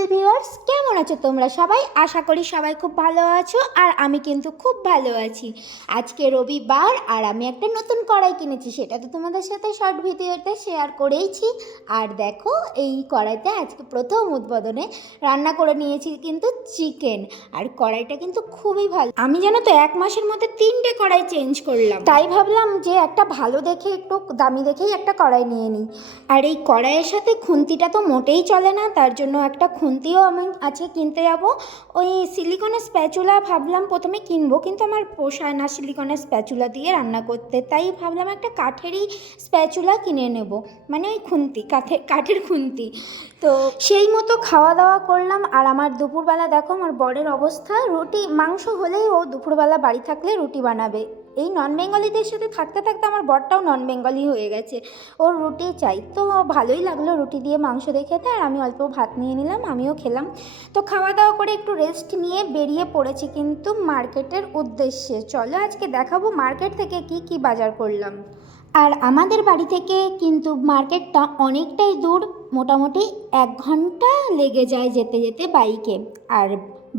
Beautiful viewers, কেমন আছো তোমরা সবাই? আশা করি সবাই খুব ভালো আছো, আর আমি কিন্তু খুব ভালো আছি। আজকে রবিবার আর আমি একটা নতুন কড়াই কিনেছি, সেটা তো তোমাদের সাথে শর্ট ভিডিওতে শেয়ার করেইছি। আর দেখো, এই কড়াইতে আজকে প্রথম উদ্বোধনে রান্না করে নিয়েছি কিন্তু চিকেন। আর কড়াইটা কিন্তু খুবই ভালো। আমি জানো তো 1 মাসের মধ্যে 3টে কড়াই চেঞ্জ করলাম, তাই ভাবলাম যে একটা ভালো দেখে একটু দামি দেখেই একটা কড়াই নিয়ে নিই। আর এই কড়াইয়ের সাথে খুন্তিটা তো মোটেই চলে না, তার জন্য একটা খুন্তিও আমি আজকে কিনতে যাব। ওই সিলিকনের স্প্যাচুলা ভাবলাম প্রথমে কিনবো, কিন্তু আমার পোষায় না সিলিকনের স্প্যাচুলা দিয়ে রান্না করতে, তাই ভাবলাম একটা কাঠেরই স্প্যাচুলা কিনে নেব, মানে ওই খুন্তি, কাঠের খুন্তি। তো সেই মতো খাওয়া দাওয়া করলাম। আর আমার দুপুরবেলা দেখো আমার বরের অবস্থা, রুটি মাংস হলেই ও দুপুরবেলা বাড়ি থাকলে রুটি বানাবে। এই নন বেঙ্গলিদের সাথে থাকতে থাকতে আমার বরটাও নন বেঙ্গলি হয়ে গেছে, ওর রুটি চাই। তো ভালোই লাগলো রুটি দিয়ে মাংস দিয়ে খেতে, আর আমি অল্প ভাত নিয়ে নিলাম, আমিও খেলাম। তো খাওয়া দাওয়া করে একটু রেস্ট নিয়ে বেরিয়ে পড়েছি কিন্তু মার্কেটের উদ্দেশ্যে। চলো আজকে দেখাবো মার্কেট থেকে কি কি বাজার করলাম। আর আমাদের বাড়ি থেকে কিন্তু মার্কেটটা অনেকটাই দূর, মোটামুটি 1 ঘন্টা লেগে যায় যেতে যেতে বাইকে। আর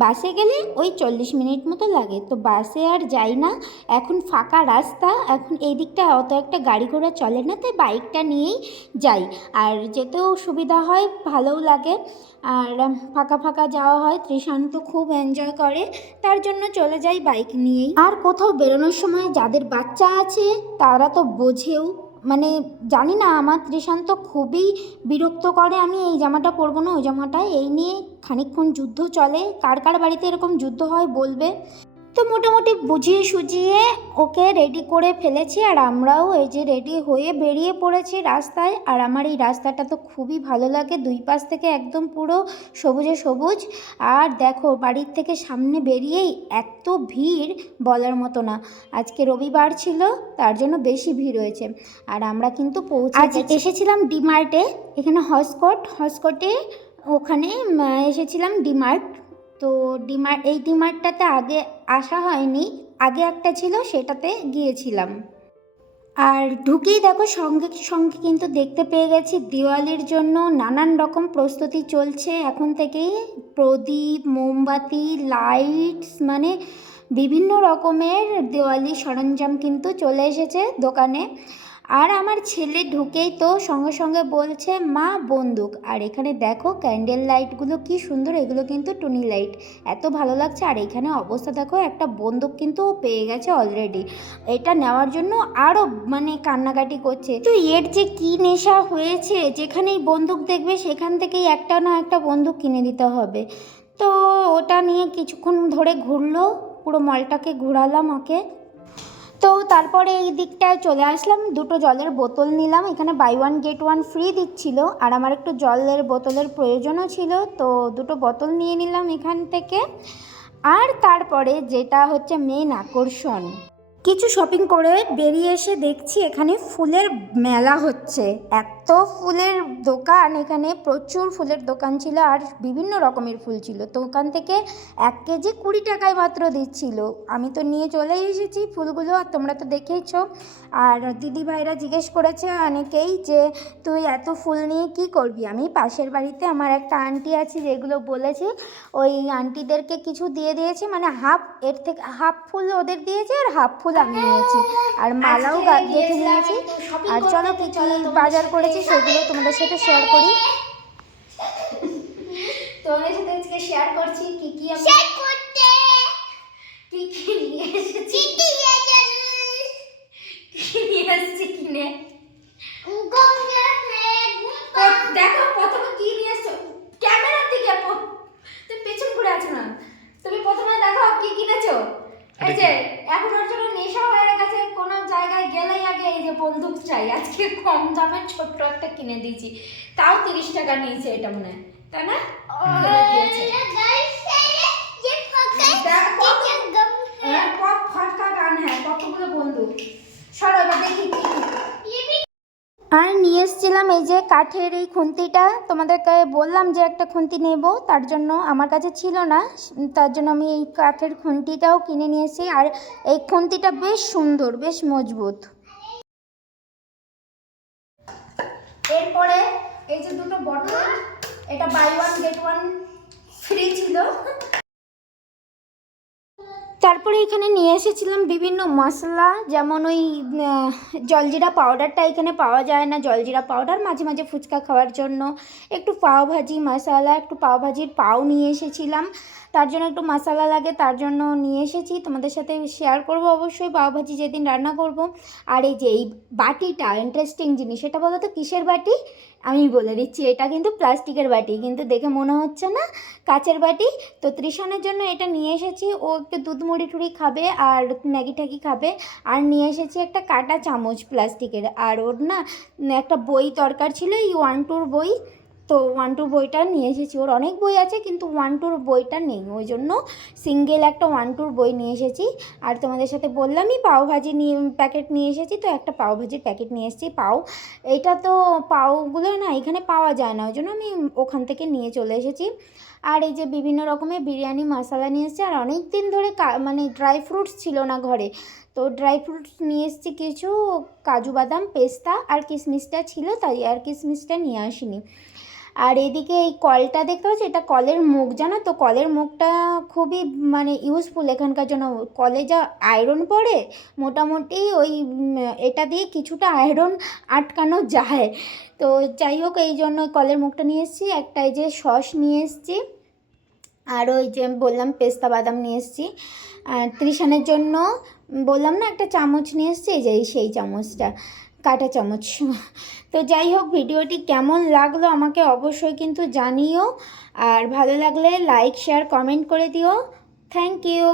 বাসে গেলে ওই 40 মিনিট মতো লাগে, তো বাসে আর যাই না। এখন ফাঁকা রাস্তা, এখন এই দিকটা অত একটা গাড়ি ঘোড়া চলে না, তাই বাইকটা নিয়েই যাই। আর যেতেও সুবিধা হয়, ভালোও লাগে, আর ফাঁকা ফাঁকা যাওয়া হয়। তৃষান্ত খুব এনজয় করে, তার জন্য চলে যাই বাইক নিয়েই। আর কোথাও বেরোনোর সময় যাদের বাচ্চা আছে তারা তো বোঝেও, মানে জানি না, আমার তৃষান্ত খুবই বিরক্ত করে, আমি এই জামাটা পরবো না ওই জামাটা, এই নিয়ে খানিকক্ষণ যুদ্ধ চলে। কার কার বাড়িতে এরকম যুদ্ধ হয় বলবে। তো মোটামুটি বুঝিয়ে সুঝিয়ে ওকে রেডি করে ফেলেছি, আর আমরাও এই যে রেডি হয়ে বেরিয়ে পড়েছি রাস্তায়। আর আমার এই রাস্তাটা তো খুবই ভালো লাগে, 2 পাশ থেকে একদম পুরো সবুজে সবুজ। আর দেখো বাড়ির থেকে সামনে বেরিয়েই এত ভিড় বলার মতো না। আজকে রবিবার ছিল, তার জন্য বেশি ভিড় হয়েছে। আর আমরা কিন্তু আজ এসেছিলাম ডিমার্টে, এখানে হসকোটে ওখানে এসেছিলাম ডিমার্ট। তো এই ডিমার্টটাতে আগে আসা হয়নি, আগে একটা ছিল সেটাতে গিয়েছিলাম। আর ঢুকেই দেখো সঙ্গে সঙ্গে কিন্তু দেখতে পেয়ে গেছি দিওয়ালির জন্য নানান রকম প্রস্তুতি চলছে এখন থেকেই। প্রদীপ, মোমবাতি, লাইটস, মানে বিভিন্ন রকমের দিওয়ালি সরঞ্জাম কিন্তু চলে এসেছে দোকানে। আর আমার ছেলে ঢুকেই তো সঙ্গে সঙ্গে বলছে মা বন্দুক। আর এখানে দেখো ক্যান্ডেল লাইটগুলো কি সুন্দর, এগুলো কিন্তু টুনি লাইট, এত ভালো লাগছে। আর এখানে অবস্থা দেখো, একটা বন্দুক কিন্তু পেয়ে গেছে অলরেডি, এটা নেওয়ার জন্য আরও মানে কান্নাকাটি করছে। তো এর যে কি নেশা হয়েছে, যেখানেই বন্দুক দেখবে সেখান থেকেই একটা না একটা বন্দুক কিনে দিতে হবে। তো ওটা নিয়ে কিছুক্ষণ ধরে ঘুরলো, পুরো মলটাকে ঘোরালাম ওকে। তো তারপরে এই দিকটায় চলে আসলাম, 2টো জলের বোতল নিলাম, এখানে বাই 1 গেট 1 ফ্রি দিচ্ছিল। আর আমার একটু জলের বোতলের প্রয়োজনও ছিল, তো 2টো বোতল নিয়ে নিলাম এখান থেকে। আর তারপরে যেটা হচ্ছে মেন আকর্ষণ, কিছু শপিং করে বেরিয়ে এসে দেখছি এখানে ফুলের মেলা হচ্ছে। এত ফুলের দোকান, এখানে প্রচুর ফুলের দোকান ছিল, আর বিভিন্ন রকমের ফুল ছিল। তো ওখান থেকে 1 কেজি 20 টাকায় মাত্র দিচ্ছিল। আমি তো নিয়ে চলে এসেছি ফুলগুলো, আর তোমরা তো দেখেইছো। আর দিদি ভাইরা জিজ্ঞেস করেছে অনেকেই যে তুই এত ফুল নিয়ে কি করবি। আমি পাশের বাড়িতে আমার একটা আন্টি আছে, যেগুলো বলেছি ওই আন্টিদেরকে কিছু দিয়ে দিয়েছি, মানে এর থেকে হাফ ফুল ওদের দিয়েছি আর হাফ ফুল আমি নিয়েছি, আর মালাও গেঁথে নিয়েছি। আর চলো কি কি বাজার করেছি সেগুলো তোমাদের সাথে শেয়ার করি। তোমাদের সাথে আজকে শেয়ার করছি কি কি আমি কি কি নিয়ে এসেছি, কিনে দেখো প্রথমে কি নিয়ে এসছো, ক্যামেরার দিকে তুমি পেছন ঘুরে আছো না, তুমি প্রথমে দেখো কি কিনেছো। এই যে এখন ওর জন্য নেশা হয়ে গেছে, কোনো জায়গায় গেলেই আগে এই যে বন্দুক চাই। আজকে কম দামে ছোট্ট একটা কিনে দিয়েছি, তাও 30 টাকা নিয়েছে, এটা মনে হয় তাই না? কতগুলো বন্দুক, সরো এবার দেখি কি। আর নিয়ে এসেছিলাম এই যে কাঠের এই খুন্তিটা, তোমাদেরকে বললাম যে একটা খুন্তি নেব, তার জন্য আমার কাছে ছিল না, তার জন্য আমি এই কাঠের খুন্তিটাও কিনে নিয়েছি। আর এই খুন্তিটা বেশ সুন্দর, বেশ মজবুত। এরপরে এই যে 2টো বটল, এটা বাই 1 গেট 1 ফ্রি ছিল। তারপরে এখানে নিয়ে এসেছিলাম বিভিন্ন মশলা, যেমন ওই জলজিরা পাউডারটা এখানে পাওয়া যায় না, জলজিরা পাউডার মাঝে মাঝে ফুচকা খাওয়ার জন্য, একটু পাওভাজি মশলা, একটু পাওভাজির পাও নিয়ে এসেছিলাম, তার জন্য একটু মশলা লাগে, তার জন্য নিয়ে এসেছি, তোমাদের সাথে শেয়ার করব অবশ্যই পাওভাজি যেদিন রান্না করব। আর এই যে এই বাটিটা ইন্টারেস্টিং জিনিস, এটা বলো তো কিসের বাটি? আমি বলে দিচ্ছি, এটা কিন্তু প্লাস্টিকের বাটি, কিন্তু দেখে মনে হচ্ছে না কাচের বাটি। তো তৃষানের জন্য এটা নিয়ে এসেছি, ও একটু দুধ মুড়ি টুড়ি খাবে আর ম্যাগি ট্যাগি খাবে। আর নিয়ে এসেছি একটা কাঁটা চামচ প্লাস্টিকের, আর ওর না একটা বই দরকার ছিল, এই 1-2 বই, তো 1-2 বইটা নিয়ে এসেছি। ওর অনেক বই আছে কিন্তু 1-2 বইটা নেই, ওই জন্য সিঙ্গেল একটা 1-2 বই নিয়ে এসেছি। আর তোমাদের সাথে বললামই পাওভাজি নিয়ে প্যাকেট নিয়ে এসেছি, তো একটা পাওভাজির প্যাকেট নিয়ে এসেছি। পাও, এটা তো পাওগুলো না এখানে পাওয়া যায় না, ওই জন্য আমি ওখান থেকে নিয়ে চলে এসেছি। আর এই যে বিভিন্ন রকমের বিরিয়ানি মশলা নিয়ে এসেছি, আর অনেক দিন ধরে মানে ড্রাই ফ্রুটস ছিল না ঘরে, তো ড্রাই ফ্রুটস নিয়ে এসেছি কিছু, কাজু বাদাম পেস্তা আর কিশমিশটা ছিল তাই, আর কিশমিশটা নিয়ে আসিনি। আর এদিকে এই কলটা দেখতে পাচ্ছি, এটা কলের মুখ, জানো তো কলের মুখটা খুবই মানে ইউজফুল এখানকার জন্য। কলে যা আয়রন পড়ে, মোটামুটি ওই এটা দিয়ে কিছুটা আয়রন আটকানো যায়। তো যাই হোক, এই জন্য কলের মুখটা নিয়ে এসেছি। একটা এই যে সস নিয়ে এসেছি, আর ওই যে বললাম পেস্তা বাদাম নিয়ে এসেছি। তৃষানের জন্য বললাম না একটা চামচ নিয়ে এসেছি, এই যে সেই চামচটা, কাঁটা চামচ। তো যাই হোক, ভিডিওটি কেমন লাগলো আমাকে অবশ্যই কিন্তু জানিও, আর ভালো লাগলে লাইক শেয়ার কমেন্ট করে দিও। Thank you.